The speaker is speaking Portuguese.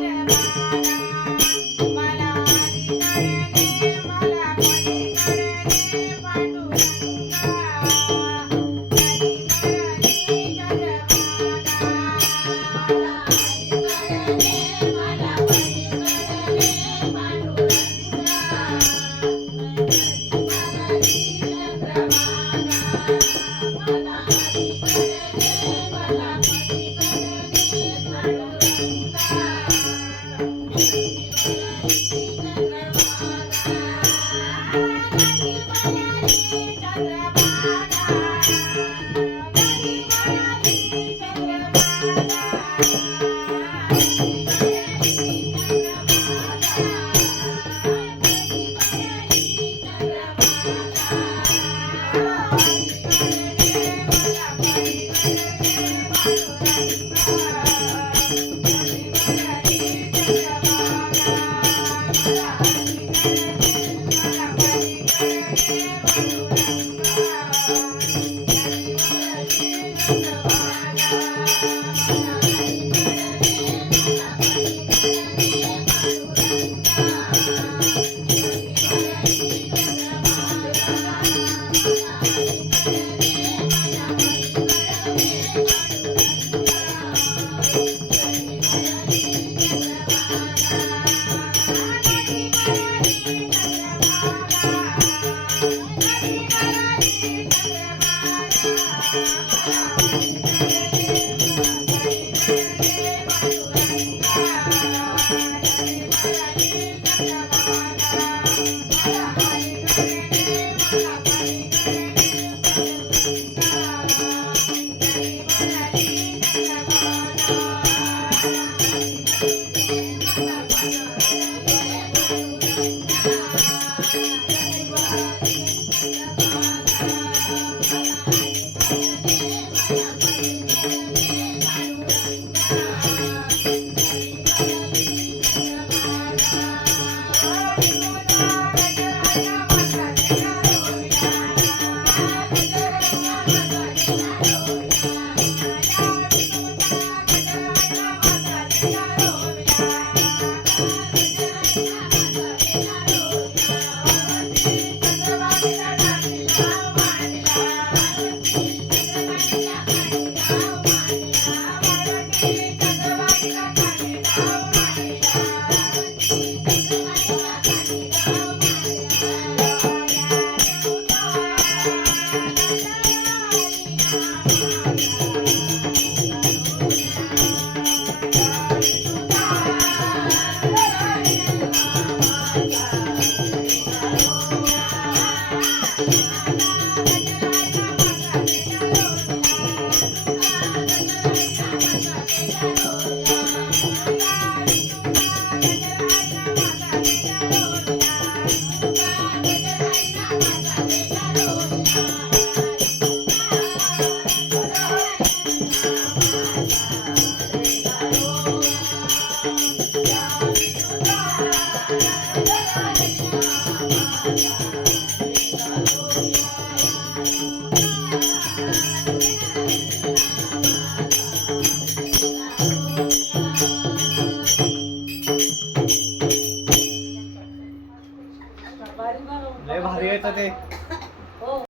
Yeah. Thank you. Música